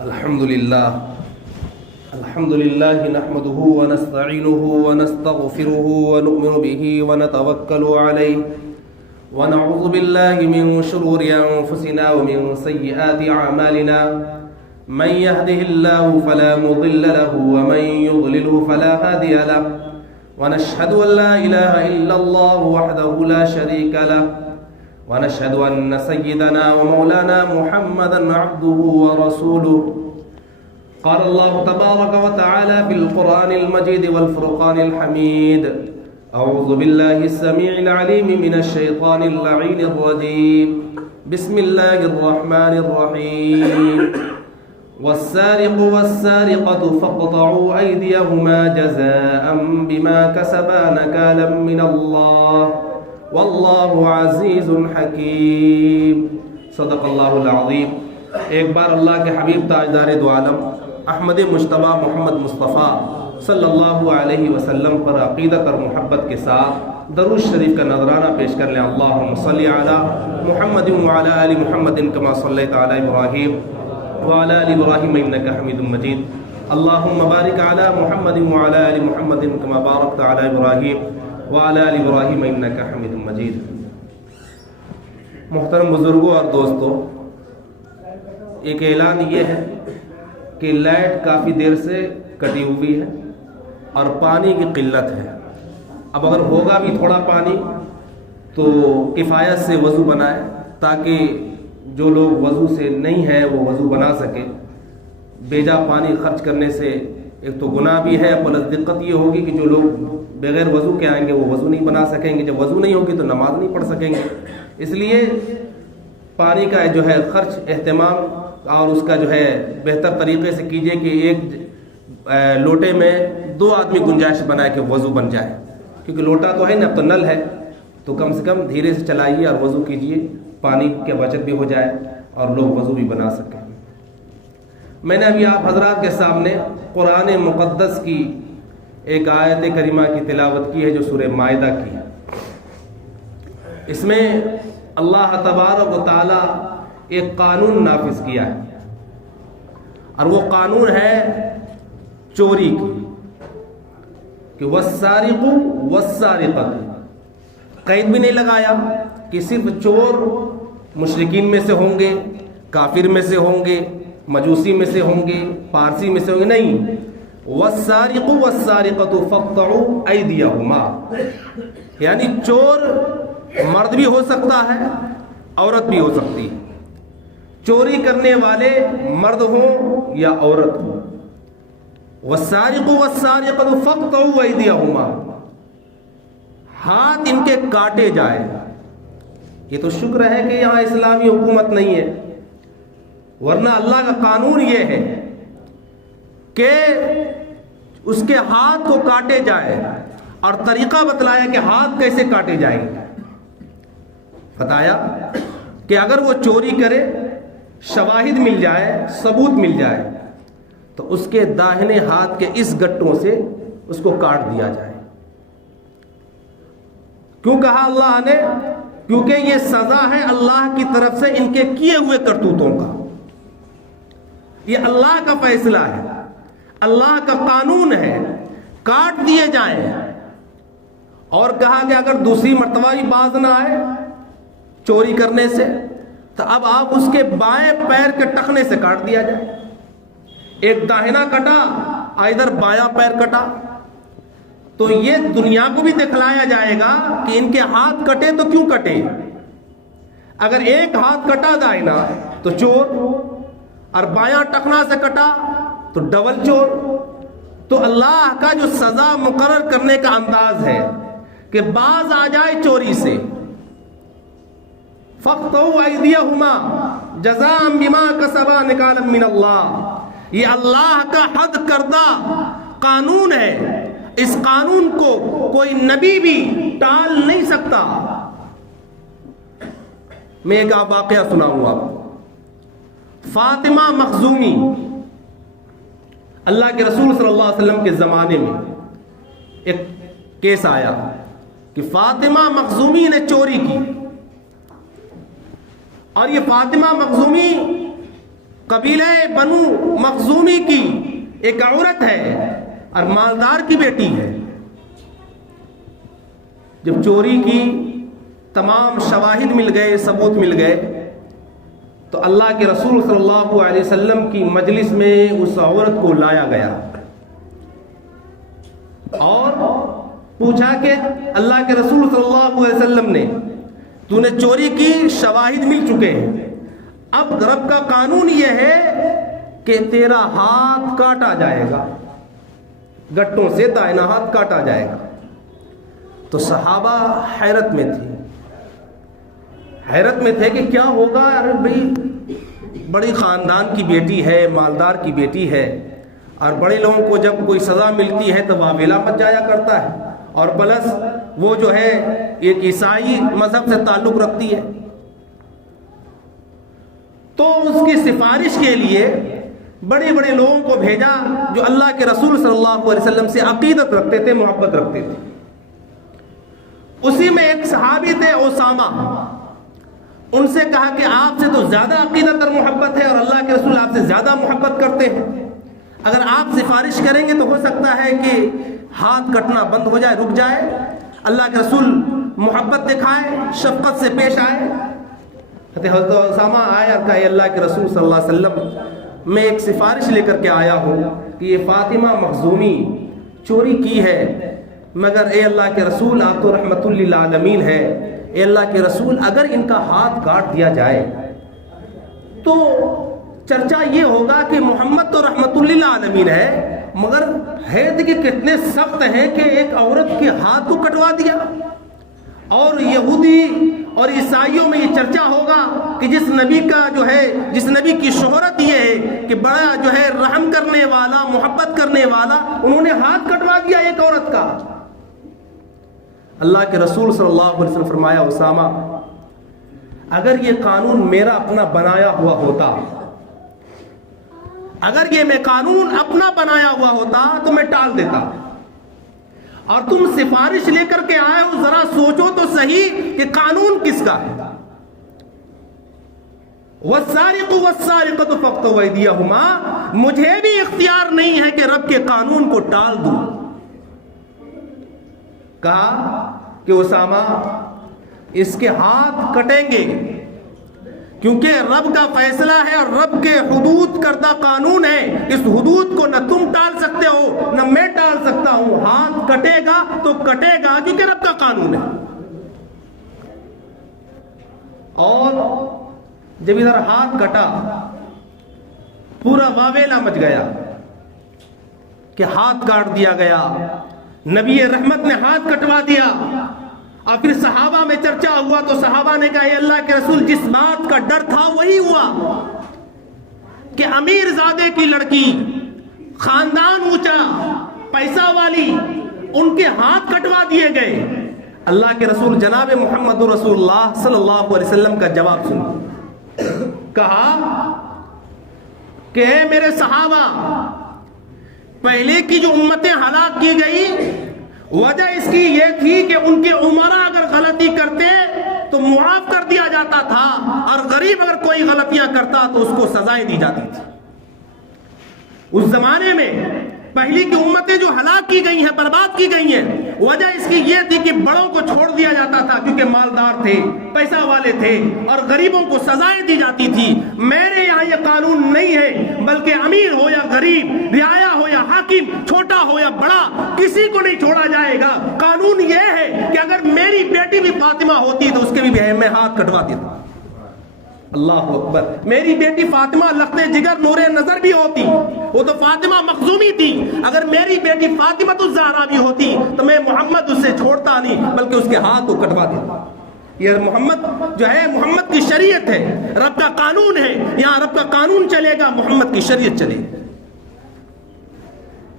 الحمد لله نحمده ونستعينه ونستغفره ونؤمن به ونتوكل عليه ونعوذ بالله من شرور أنفسنا ومن سيئات أعمالنا من يهده الله فلا مضل له ومن يضلله فلا هادي له ونشهد أن لا إله إلا الله وحده لا شريك له ونشهد أن سيدنا ومولانا محمدا عبده ورسوله قال الله تبارك وتعالى في القرآن المجيد والفرقان الحميد أعوذ بالله السميع العليم من الشيطان اللعين الرجيم بسم الله الرحمن الرحيم والسارق والسارقة فاقطعوا أيديهما جزاء بما كسبا نكالا من الله واللہ عزیز حکیم صدق اللہ العظیم۔ ایک بار اللہ کے حبیب تاجدار دو عالم احمد مجتبیٰ محمد مصطفیٰ صلی اللہ علیہ وسلم پر عقیدت اور محبت کے ساتھ درود شریف کا نذرانہ پیش کر لیں۔ اللہم صلی علی محمد وعلی آل محمد کما صلیت علی ابراہیم وعلی آل ابراہیم انک حمید مجید۔ اللہم بارک علی محمد وعلی آل محمد کما بارکت علی ابراہیم وعلی آل ابراہیم انک حمید مجید۔ محترم بزرگوں اور دوستوں، ایک اعلان یہ ہے کہ لائٹ کافی دیر سے کٹی ہوئی ہے اور پانی کی قلت ہے۔ اب اگر ہوگا بھی تھوڑا پانی تو کفایت سے وضو بنائیں تاکہ جو لوگ وضو سے نہیں ہیں وہ وضو بنا سکیں۔ بیجا پانی خرچ کرنے سے ایک تو گناہ بھی ہے، پلس دقت یہ ہوگی کہ جو لوگ بغیر وضو کے آئیں گے وہ وضو نہیں بنا سکیں گے، جب وضو نہیں ہوگی تو نماز نہیں پڑھ سکیں گے۔ اس لیے پانی کا جو ہے خرچ اہتمام اور اس کا جو ہے بہتر طریقے سے کیجئے کہ ایک لوٹے میں 2 آدمی گنجائش بنائے کہ وضو بن جائے، کیونکہ لوٹا تو ہے نا، اب تو نل ہے، تو کم سے کم دھیرے سے چلائیے اور وضو کیجئے، پانی کی بچت بھی ہو جائے اور لوگ وضو بھی بنا سکیں۔ میں نے ابھی آپ حضرات کے سامنے قرآن مقدس کی ایک آیت کریمہ کی تلاوت کی ہے جو سورہ مائدہ کی ہے۔ اس میں اللہ تبارک و تعالی ایک قانون نافذ کیا ہے اور وہ قانون ہے چوری کی، کہ والسارق والسارقۃ، قید بھی نہیں لگایا کہ صرف چور مشرکین میں سے ہوں گے، کافر میں سے ہوں گے، مجوسی میں سے ہوں گے، پارسی میں سے ہوں گے، نہیں، والسارق والسارقۃ فاقطعوا ایدیہما، یعنی چور مرد بھی ہو سکتا ہے، عورت بھی ہو سکتی ہے، چوری کرنے والے مرد ہوں یا عورت ہوں۔ والسارق والسارقۃ فاقطعوا ایدیہما، ہاتھ ان کے کاٹے جائے۔ یہ تو شکر ہے کہ یہاں اسلامی حکومت نہیں ہے، ورنہ اللہ کا قانون یہ ہے کہ اس کے ہاتھ کو کاٹے جائے، اور طریقہ بتلایا کہ ہاتھ کیسے کاٹے جائیں گے۔ بتایا کہ اگر وہ چوری کرے، شواہد مل جائے، ثبوت مل جائے، تو اس کے داہنے ہاتھ کے اس گٹوں سے اس کو کاٹ دیا جائے۔ کیوں کہا اللہ نے؟ کیونکہ یہ سزا ہے اللہ کی طرف سے ان کے کیے ہوئے کرتوتوں کا، یہ اللہ کا فیصلہ ہے، اللہ کا قانون ہے، کاٹ دیے جائیں۔ اور کہا کہ اگر دوسری مرتبہ بھی باز نہ آئے چوری کرنے سے تو اب آپ اس کے بائیں پیر کے ٹخنے سے کاٹ دیا جائے۔ ایک داہنا کٹا، ادھر بایاں پیر کٹا، تو یہ دنیا کو بھی دکھلایا جائے گا کہ ان کے ہاتھ کٹے تو کیوں کٹے۔ اگر ایک ہاتھ کٹا داہنا تو چور، اور بایاں ٹخنا سے کٹا تو ڈبل چور۔ تو اللہ کا جو سزا مقرر کرنے کا انداز ہے کہ باز آ جائے چوری سے، فاقطعوا ایدیہما جزاء بما کسبا نکالا من اللہ، یہ اللہ کا حد کردہ قانون ہے، اس قانون کو کوئی نبی بھی ٹال نہیں سکتا۔ میں ایک واقعہ سناؤں آپ کو۔ فاطمہ مخزومی، اللہ کے رسول صلی اللہ علیہ وسلم کے زمانے میں ایک کیس آیا کہ فاطمہ مخزومی نے چوری کی، اور یہ فاطمہ مخزومی قبیلہ بنو مخزومی کی ایک عورت ہے اور مالدار کی بیٹی ہے. جب چوری کی تمام شواہد مل گئے، ثبوت مل گئے، تو اللہ کے رسول صلی اللہ علیہ وسلم کی مجلس میں اس عورت کو لایا گیا اور پوچھا کہ اللہ کے رسول صلی اللہ علیہ وسلم نے تو نے چوری کی، شواہد مل چکے ہیں، اب رب کا قانون یہ ہے کہ تیرا ہاتھ کاٹا جائے گا، گٹوں سے دائنا ہاتھ کاٹا جائے گا. تو صحابہ حیرت میں تھے کہ کیا ہوگا. ارے بھائی بڑی خاندان کی بیٹی ہے، مالدار کی بیٹی ہے، اور بڑے لوگوں کو جب کوئی سزا ملتی ہے تو واویلا مچ جایا کرتا ہے، اور پلس وہ جو ہے ایک عیسائی مذہب سے تعلق رکھتی ہے. تو اس کی سفارش کے لیے بڑے بڑے لوگوں کو بھیجا جو اللہ کے رسول صلی اللہ علیہ وسلم سے عقیدت رکھتے تھے، محبت رکھتے تھے. اسی میں ایک صحابی تھے اسامہ. ان سے کہا کہ آپ سے تو زیادہ عقیدت اور محبت ہے اور اللہ کے رسول آپ سے زیادہ محبت کرتے ہیں، اگر آپ سفارش کریں گے تو ہو سکتا ہے کہ ہاتھ کٹنا بند ہو جائے، رک جائے، اللہ کے رسول محبت دکھائے، شفقت سے پیش آئے. حضرت اسامہ آئے اور کہا اللہ کے رسول صلی اللہ علیہ وسلم میں ایک سفارش لے کر کے آیا ہوں کہ یہ فاطمہ مخزومی چوری کی ہے، مگر اے اللہ کے رسول آپ تو رحمت للعالمین ہے، اے اللہ کے رسول اگر ان کا ہاتھ کاٹ دیا جائے تو چرچا یہ ہوگا کہ محمد تو رحمت للعالمین ہے، مگر ہے کہ کتنے سخت ہیں کہ ایک عورت کے ہاتھ کو کٹوا دیا. اور یہودی اور عیسائیوں میں یہ چرچا ہوگا کہ جس نبی کی شہرت یہ ہے کہ بڑا جو ہے رحم کرنے والا، محبت کرنے والا، انہوں نے ہاتھ کٹوا دیا ایک عورت کا. اللہ کے رسول صلی اللہ علیہ وسلم فرمایا اسامہ اگر یہ قانون میرا اپنا بنایا ہوا ہوتا، اگر یہ میں قانون اپنا بنایا ہوا ہوتا تو میں ٹال دیتا، اور تم سفارش لے کر کے آئے ہو، ذرا سوچو تو صحیح کہ قانون کس کا ہے. والسارق والسارقۃ فاقطعوا ایدیہما، مجھے بھی اختیار نہیں ہے کہ رب کے قانون کو ٹال دوں. کہا کہ اسامہ اس کے ہاتھ کٹیں گے کیونکہ رب کا فیصلہ ہے اور رب کے حدود کردہ قانون ہے، اس حدود کو نہ تم ٹال سکتے ہو نہ میں ٹال سکتا ہوں. ہاتھ کٹے گا تو کٹے گا کیونکہ رب کا قانون ہے. اور جب ادھر ہاتھ کٹا پورا واویلا مچ گیا کہ ہاتھ کاٹ دیا گیا، نبی رحمت نے ہاتھ کٹوا دیا. اور پھر صحابہ میں چرچا ہوا تو صحابہ نے کہا اے اللہ کے رسول جس بات کا ڈر تھا وہی ہوا کہ امیر زادے کی لڑکی، خاندان اونچا، پیسہ والی، ان کے ہاتھ کٹوا دیے گئے. اللہ کے رسول جناب محمد رسول اللہ صلی اللہ علیہ وسلم کا جواب سنو. کہا کہ اے میرے صحابہ، پہلے کی جو امتیں ہلاک کی گئی وجہ اس کی یہ تھی کہ ان کے عمرا اگر غلطی کرتے تو معاف کر دیا جاتا تھا، اور غریب اگر کوئی غلطیاں کرتا تو اس کو سزائیں دی جاتی تھی. اس زمانے میں پہلی کی امتیں جو ہلاک کی گئی ہیں، برباد کی گئی ہیں، وجہ اس کی یہ تھی کہ بڑوں کو چھوڑ دیا جاتا تھا کیونکہ مالدار تھے، پیسہ والے تھے، اور غریبوں کو سزائیں دی جاتی تھی. میرے یہاں یہ قانون نہیں ہے، بلکہ امیر ہو یا غریب، رعایا ہو یا حاکم، چھوٹا ہو یا بڑا، کسی کو نہیں چھوڑا جائے گا. قانون یہ ہے کہ اگر میری بیٹی بھی فاطمہ ہوتی تو اس کے بھی میں ہاتھ کٹوا دیتا. اللہ اکبر. میری بیٹی فاطمہ لخت جگر نور نظر بھی ہوتی، وہ تو فاطمہ مخزومی تھی. اگر میری بیٹی فاطمہ تو زہرا بھی ہوتی تو میں محمد اسے چھوڑتا نہیں بلکہ اس کے ہاتھ کو کٹوا دیتا. یہ محمد جو ہے، محمد کی شریعت ہے، رب کا قانون ہے. یہاں رب کا قانون چلے گا، محمد کی شریعت چلے گی.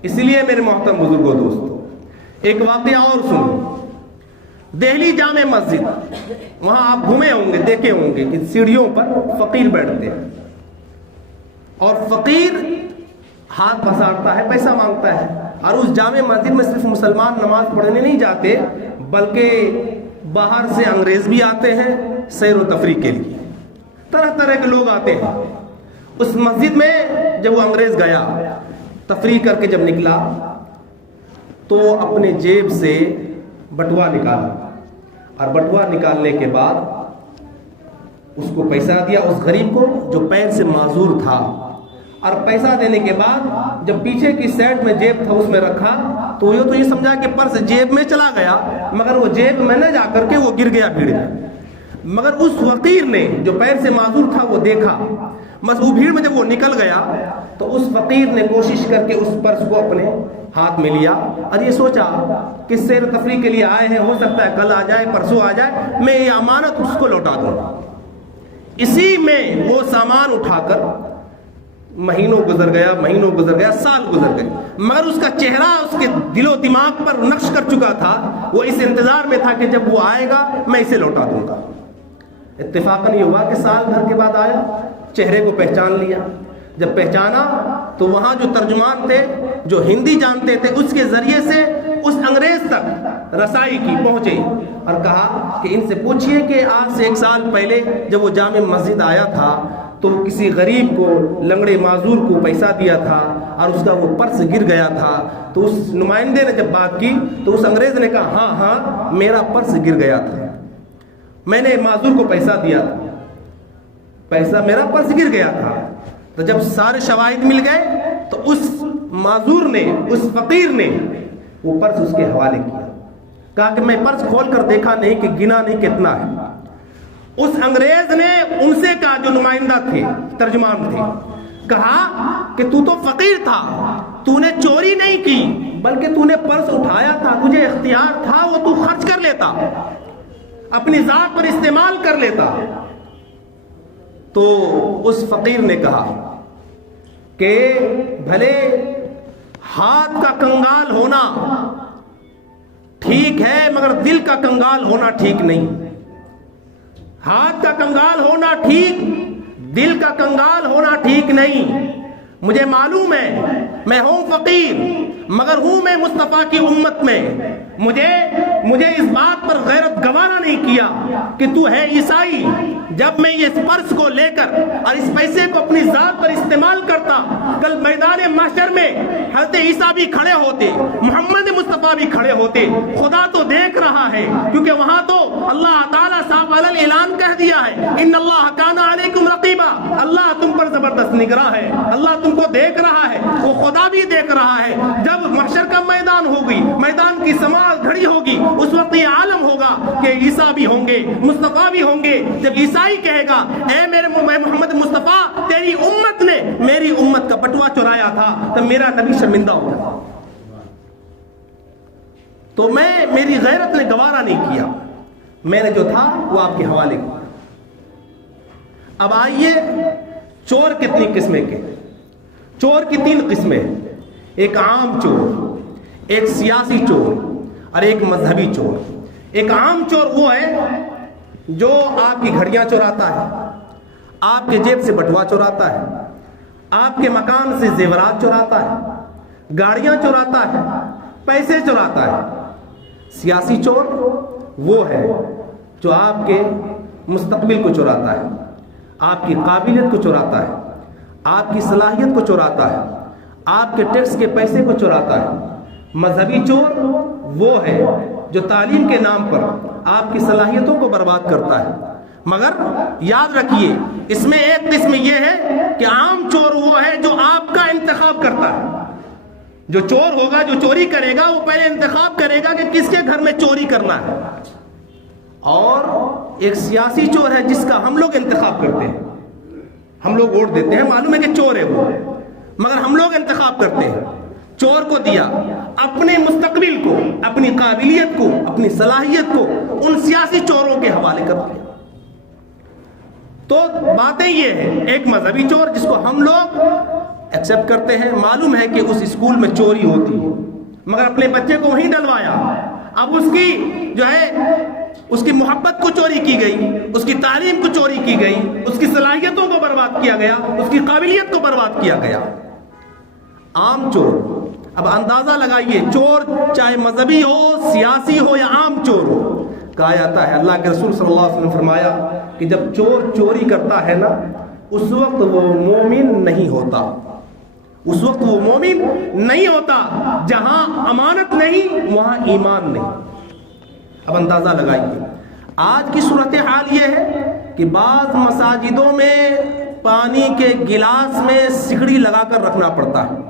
اس لیے میرے محترم بزرگوں، دوستو، ایک واقعہ اور سنو. دہلی جامع مسجد، وہاں آپ گھومے ہوں گے، دیکھے ہوں گے کہ سیڑھیوں پر فقیر بیٹھتے ہیں، اور فقیر ہاتھ پسارتا ہے، پیسہ مانگتا ہے. اور اس جامع مسجد میں صرف مسلمان نماز پڑھنے نہیں جاتے بلکہ باہر سے انگریز بھی آتے ہیں سیر و تفریح کے لیے. طرح طرح کے لوگ آتے ہیں. اس مسجد میں جب وہ انگریز گیا تفریح کر کے جب نکلا تو اپنے جیب سے بٹوا نکالا اور بٹوا نکالنے کے بعد اس کو پیسہ دیا اس غریب کو جو پیر سے معذور تھا، اور پیسہ دینے کے بعد جب پیچھے کی سائڈ میں جیب تھا اس میں رکھا تو یہ سمجھا کہ پرس جیب میں چلا گیا، مگر وہ جیب میں نہ جا کر کے وہ گر گیا بھیڑ میں۔ مگر اس فقیر نے جو پیر سے معذور تھا وہ دیکھا، بس وہ بھیڑ میں جب وہ نکل گیا تو اس فقیر نے کوشش کر کے اس پرس کو اپنے ہاتھ میں لیا اور یہ سوچا کہ سیر و تفریح کے لیے آئے ہیں، ہو سکتا ہے کل آ جائے پرسوں آ جائے، میں یہ امانت اس کو لوٹا دوں۔ اسی میں وہ سامان اٹھا کر مہینوں گزر گیا، سال گزر گئے، مگر اس کا چہرہ اس کے دل و دماغ پر نقش کر چکا تھا، وہ اس انتظار میں تھا کہ جب وہ آئے گا میں اسے لوٹا دوں گا۔ اتفاقاً یہ ہوا کہ سال بھر کے بعد آیا، چہرے کو پہچان لیا، جب پہچانا تو وہاں جو ترجمان تھے جو ہندی جانتے تھے اس کے ذریعے سے اس انگریز تک رسائی کی، پہنچے اور کہا کہ ان سے پوچھئے کہ آج سے 1 سال پہلے جب وہ جامع مسجد آیا تھا تو کسی غریب کو، لنگڑے معذور کو پیسہ دیا تھا اور اس کا وہ پرس گر گیا تھا، تو اس نمائندے نے جب بات کی تو اس انگریز نے کہا ہاں میرا پرس گر گیا تھا، میں نے معذور کو پیسہ دیا تھا، میرا پرس گر گیا تھا۔ تو جب سارے شواہد مل گئے تو اس معذور نے، اس فقیر نے وہ پرس اس کے حوالے کیا، کہا کہ میں پرس کھول کر دیکھا نہیں کہ گنا نہیں کتنا ہے۔ اس انگریز نے ان سے کہا، جو نمائندہ تھے، ترجمان تھے، کہا کہ تو فقیر تھا، تو نے چوری نہیں کی بلکہ تو نے پرس اٹھایا تھا، تجھے اختیار تھا وہ تو خرچ کر لیتا، اپنی ذات پر استعمال کر لیتا۔ تو اس فقیر نے کہا کہ بھلے ہاتھ کا کنگال ہونا ٹھیک ہے مگر دل کا کنگال ہونا ٹھیک نہیں، ہاتھ کا کنگال ہونا ٹھیک، دل کا کنگال ہونا ٹھیک نہیں۔ مجھے معلوم ہے میں ہوں فقیر مگر ہوں میں مصطفیٰ کی امت میں، مجھے اس بات پر غیرت گوارا نہیں کیا کہ تو ہے عیسائی۔ جب میں اس پرس کو لے کر اور اس پیسے کو اپنی ذات پر استعمال کرتا، کل میدان محشر میں حضرت عیسیٰ بھی کھڑے ہوتے، محمد مصطفیٰ بھی کھڑے ہوتے، خدا تو دیکھ رہا ہے، کیونکہ وہاں تو اللہ تعالیٰ صاحب علی اعلان کہہ دیا ہے ان اللہ کان علیکم رقیبا، اللہ تم پر زبردست نگراں ہے، اللہ تم کو دیکھ رہا ہے، وہ خدا بھی دیکھ رہا ہے۔ جب محشر کا میدان ہوگی، میدان کی سماعت گھڑی ہوگی، اس وقت یہ عالم ہوگا کہ عیسیٰ بھی ہوں گے، مصطفیٰ بھی ہوں گے۔ جب عیسائی کہے گا اے میرے محمد مصطفیٰ تیری امت نے میری امت کا بٹوا چرایا تھا، تب میرا نبی شرمندہ ہوگا۔ تو میری غیرت نے گوارا نہیں کیا، میں نے جو تھا وہ آپ کے حوالے کیا۔ اب آئیے چور کتنی قسمیں کے؟ چور کی 3 قسمیں، ایک عام چور، ایک سیاسی چور اور ایک مذہبی چور۔ ایک عام چور وہ ہے جو آپ کی گھڑیاں چوراتا ہے، آپ کے جیب سے بٹوا چوراتا ہے، آپ کے مکان سے زیورات چوراتا ہے، گاڑیاں چوراتا ہے، پیسے چوراتا ہے۔ سیاسی چور وہ ہے جو آپ کے مستقبل کو چوراتا ہے، آپ کی قابلیت کو چوراتا ہے، آپ کی صلاحیت کو چوراتا ہے، آپ کے ٹیکس کے پیسے کو چوراتا ہے۔ مذہبی چور وہ ہے جو تعلیم کے نام پر آپ کی صلاحیتوں کو برباد کرتا ہے۔ مگر یاد رکھیے اس میں ایک قسم یہ ہے کہ عام چور وہ ہے جو آپ کا انتخاب کرتا ہے۔ جو چور ہوگا، جو چوری کرے گا، وہ پہلے انتخاب کرے گا کہ کس کے گھر میں چوری کرنا ہے۔ اور ایک سیاسی چور ہے جس کا ہم لوگ انتخاب کرتے ہیں، ہم لوگ ووٹ دیتے ہیں، معلوم ہے کہ چور ہے وہ، مگر ہم لوگ انتخاب کرتے ہیں۔ چور کو دیا اپنے مستقبل کو، اپنی قابلیت کو، اپنی صلاحیت کو ان سیاسی چوروں کے حوالے کر دیا۔ تو باتیں یہ ہے، ایک مذہبی چور جس کو ہم لوگ ایکسپٹ کرتے ہیں، معلوم ہے کہ اس اسکول میں چوری ہوتی ہے مگر اپنے بچے کو وہیں ڈلوایا، اب اس کی جو ہے اس کی محبت کو چوری کی گئی، اس کی تعلیم کو چوری کی گئی، اس کی صلاحیتوں کو برباد کیا گیا، اس کی قابلیت کو برباد کیا گیا۔ عام چور، اب اندازہ لگائیے، چور چاہے مذہبی ہو، سیاسی ہو یا عام چور ہو، کہا جاتا ہے اللہ کے رسول صلی اللہ علیہ وسلم نے فرمایا کہ جب چور چوری کرتا ہے نا اس وقت وہ مومن نہیں ہوتا، اس وقت وہ مومن نہیں ہوتا۔ جہاں امانت نہیں وہاں ایمان نہیں۔ اب اندازہ لگائیے، آج کی صورتحال یہ ہے کہ بعض مساجدوں میں پانی کے گلاس میں سکڑی لگا کر رکھنا پڑتا ہے۔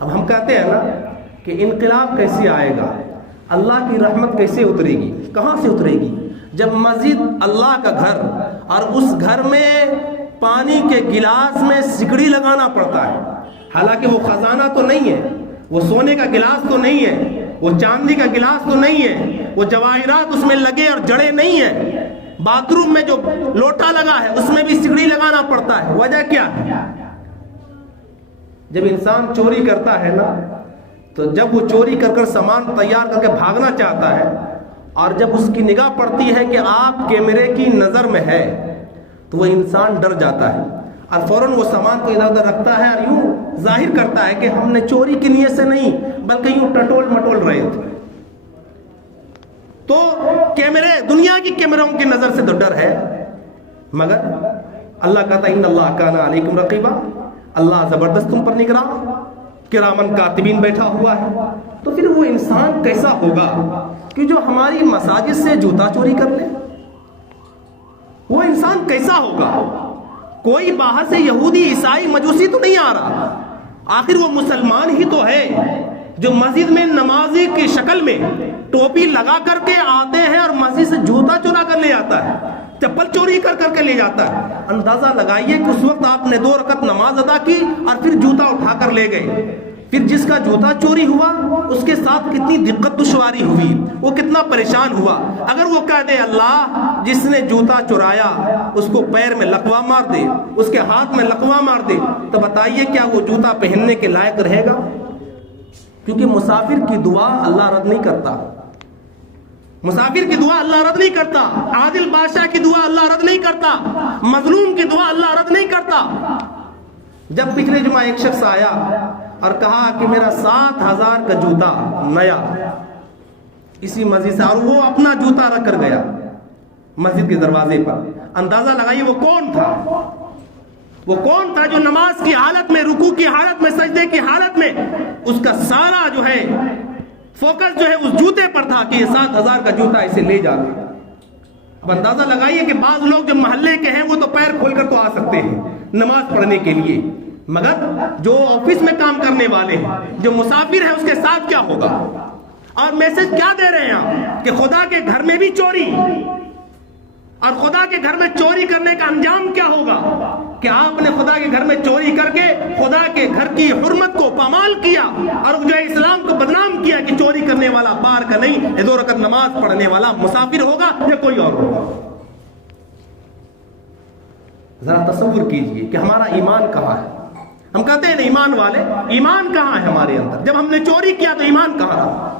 اب ہم کہتے ہیں نا کہ انقلاب کیسے آئے گا، اللہ کی رحمت کیسے اترے گی؟ کہاں سے اترے گی؟ جب مسجد اللہ کا گھر اور اس گھر میں پانی کے گلاس میں سکڑی لگانا پڑتا ہے۔ حالانکہ وہ خزانہ تو نہیں ہے، وہ سونے کا گلاس تو نہیں ہے، وہ چاندی کا گلاس تو نہیں ہے، وہ جواہرات اس میں لگے اور جڑے نہیں ہیں۔ باتھ روم میں جو لوٹا لگا ہے اس میں بھی سکڑی لگانا پڑتا ہے۔ وجہ کیا ہے؟ جب انسان چوری کرتا ہے نا، تو جب وہ چوری کر کر سامان تیار کر کے بھاگنا چاہتا ہے اور جب اس کی نگاہ پڑتی ہے کہ آپ کیمرے کی نظر میں ہے تو وہ انسان ڈر جاتا ہے اور فوراً وہ سامان کو ادھر ادھر رکھتا ہے اور یوں ظاہر کرتا ہے کہ ہم نے چوری کی نیت سے نہیں بلکہ یوں ٹٹول مٹول رہے تھے۔ تو کیمرے، دنیا کی کیمروں کی نظر سے تو ڈر ہے، مگر اللہ کہتا ہے ان اللہ کان علیکم رقیبا، اللہ زبردست تم پر نگراں، کرامن کاتبین بیٹھا ہوا ہے۔ تو پھر وہ انسان کیسا ہوگا کہ جو ہماری مساجد سے جوتا چوری کر لے؟ وہ انسان کیسا ہوگا؟ کوئی باہر سے یہودی عیسائی مجوسی تو نہیں آ رہا، آخر وہ مسلمان ہی تو ہے جو مسجد میں نمازی کی شکل میں ٹوپی لگا کر کے آتے ہیں اور مسجد سے جوتا چورا کر لے آتا ہے، چپل چوری کر کر کے لے جاتا ہے۔ اندازہ لگائیے کہ اس وقت آپ نے 2 رکعت نماز ادا کی اور پھر جوتا اٹھا کر لے گئے۔ پھر جس کا جوتا چوری ہوا اس کے ساتھ کتنی دقت دشواری ہوئی، وہ کتنا پریشان ہوا۔ اگر وہ کہہ دے اللہ جس نے جوتا چرایا اس کو پیر میں لقوہ مار دے، اس کے ہاتھ میں لقوہ مار دے، تو بتائیے کیا وہ جوتا پہننے کے لائق رہے گا؟ کیونکہ مسافر کی دعا اللہ رد نہیں کرتا، مسافر کی دعا اللہ رد نہیں کرتا، عادل بادشاہ کی دعا اللہ رد نہیں کرتا، مظلوم کی دعا اللہ رد نہیں کرتا۔ جب پچھلے جمعہ ایک شخص آیا اور کہا کہ میرا 7,000 کا جوتا نیا اسی مسجد سے، اور وہ اپنا جوتا رکھ کر گیا مسجد کے دروازے پر، اندازہ لگائیے وہ کون تھا؟ وہ کون تھا جو نماز کی حالت میں، رکوع کی حالت میں، سجدے کی حالت میں اس کا سارا جو ہے فوکس جو ہے اس جوتے پر تھا کہ یہ 7,000 کا جوتا اسے لے جاتے۔ اب اندازہ لگائیے کہ بعض لوگ جو محلے کے ہیں وہ تو پیر کھول کر تو آ سکتے ہیں نماز پڑھنے کے لیے، مگر جو آفس میں کام کرنے والے ہیں، جو مسافر ہیں، اس کے ساتھ کیا ہوگا؟ اور میسج کیا دے رہے ہیں آپ کہ خدا کے گھر میں بھی چوری، اور خدا کے گھر میں چوری کرنے کا انجام کیا ہوگا کہ آپ نے خدا کے گھر میں چوری کر کے خدا کے گھر کی حرمت کو پامال کیا اور جو ہے اسلام کو بدنام کیا کہ چوری کرنے والا بار کا نہیں 2 رکعت نماز پڑھنے والا مسافر ہوگا یا کوئی اور ہوگا؟ ذرا تصور کیجئے کہ ہمارا ایمان کہاں ہے۔ ہم کہتے ہیں ایمان والے، ایمان کہاں ہے ہمارے اندر؟ جب ہم نے چوری کیا تو ایمان کہاں رہا؟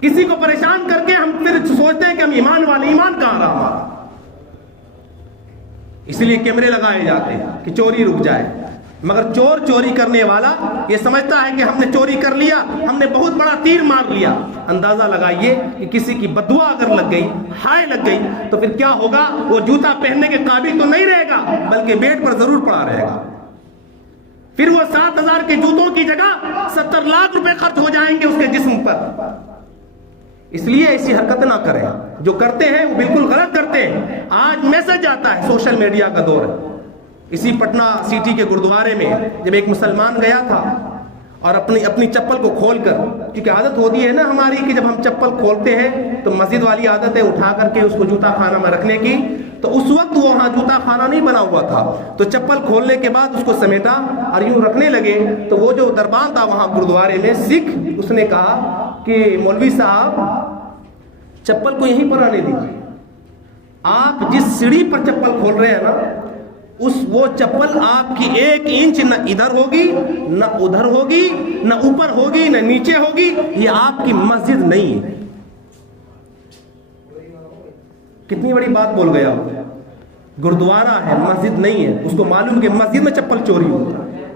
کسی کو پریشان کر کے ہم پھر سوچتے ہیں کہ ہم ایمان والے، ایمان کہاں رہا ہمارا؟ اس لیے کیمرے لگائے جاتے ہیں کہ چوری رک جائے، مگر چور چوری کرنے والا یہ سمجھتا ہے کہ ہم نے چوری کر لیا، ہم نے بہت بڑا تیر مار لیا۔ اندازہ لگائیے کہ کسی کی بددعا اگر لگ گئی، ہائے لگ گئی، تو پھر کیا ہوگا؟ وہ جوتا پہننے کے قابل تو نہیں رہے گا بلکہ بیڈ پر ضرور پڑا رہے گا۔ پھر وہ 7,000 کے جوتوں کی جگہ 70 لاکھ روپے خرچ ہو جائیں گے اس کے جسم پر۔ اس لیے ایسی حرکت نہ کریں، جو کرتے ہیں وہ بالکل غلط کرتے ہیں۔ آج میسج آتا ہے، سوشل میڈیا کا دور ہے۔ اسی پٹنہ سٹی کے گردوارے میں جب ایک مسلمان گیا تھا اور اپنی چپل کو کھول کر، کیونکہ عادت ہوتی ہے نا ہماری کہ جب ہم چپل کھولتے ہیں تو مسجد والی عادت ہے اٹھا کر کے اس کو جوتا خانہ میں رکھنے کی، تو اس وقت وہ وہاں جوتا خانہ نہیں بنا ہوا تھا، تو چپل کھولنے کے بعد اس کو سمیٹا اور یوں رکھنے لگے، تو وہ جو دربان تھا وہاں گردوارے میں سکھ، اس نے کہا کہ مولوی صاحب چپل کو یہیں پر آنے دیجیے، آپ جس سیڑھی پر چپل کھول رہے ہیں نا وہ چپل آپ کی 1 انچ نہ ادھر ہوگی نہ ادھر ہوگی نہ اوپر ہوگی نہ نیچے ہوگی، یہ آپ کی مسجد نہیں ہے۔ کتنی بڑی بات بول گیا، گردوارہ ہے مسجد نہیں ہے، اس کو معلوم کہ مسجد میں چپل چوری ہوتا ہے۔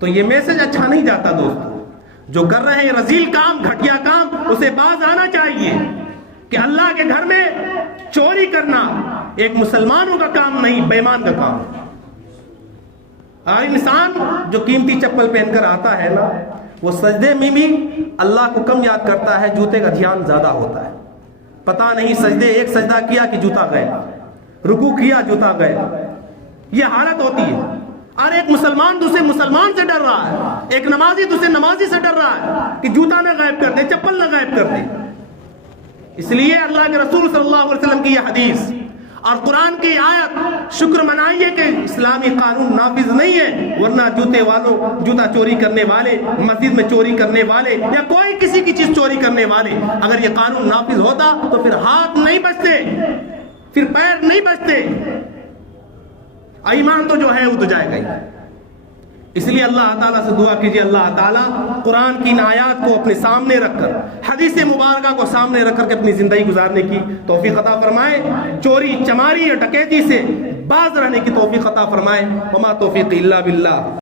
تو یہ میسج اچھا نہیں جاتا دوستو، جو کر رہے ہیں رذیل کام، گھٹیا کام، اسے باز آنا چاہیے کہ اللہ کے گھر میں چوری کرنا ایک مسلمانوں کا کام نہیں، بیمان کا کام ہے۔ اور انسان جو قیمتی چپل پہن کر آتا ہے نا، وہ سجدے میں بھی اللہ کو کم یاد کرتا ہے، جوتے کا دھیان زیادہ ہوتا ہے۔ پتہ نہیں سجدے، ایک سجدہ کیا کہ جوتا گیا، رکوع کیا جوتا گیا، یہ حالت ہوتی ہے۔ اور ایک مسلمان دوسرے مسلمان سے ڈر رہا ہے، ایک نمازی دوسرے نمازی سے ڈر رہا ہے کہ جوتا نہ غائب کر دے، چپل نہ غائب کر دے۔ اس لیے اللہ کے رسول صلی اللہ علیہ وسلم کی یہ حدیث اور قرآن کی آیت، شکر منائیے کہ اسلامی قانون نافذ نہیں ہے، ورنہ جوتے والوں، جوتا چوری کرنے والے، مسجد میں چوری کرنے والے یا کوئی کسی کی چیز چوری کرنے والے، اگر یہ قانون نافذ ہوتا تو پھر ہاتھ نہیں بچتے، پھر پیر نہیں بچتے، ایمان تو جو ہے وہ تو جائے گا ہی۔ اس لیے اللہ تعالیٰ سے دعا کیجیے، اللہ تعالیٰ قرآن کی ان آیات کو اپنے سامنے رکھ کر، حدیث مبارکہ کو سامنے رکھ کر کے اپنی زندگی گزارنے کی توفیق عطا فرمائے، چوری چماری اور ڈکیتی سے باز رہنے کی توفیق عطا فرمائے۔ وما توفیق الا باللہ۔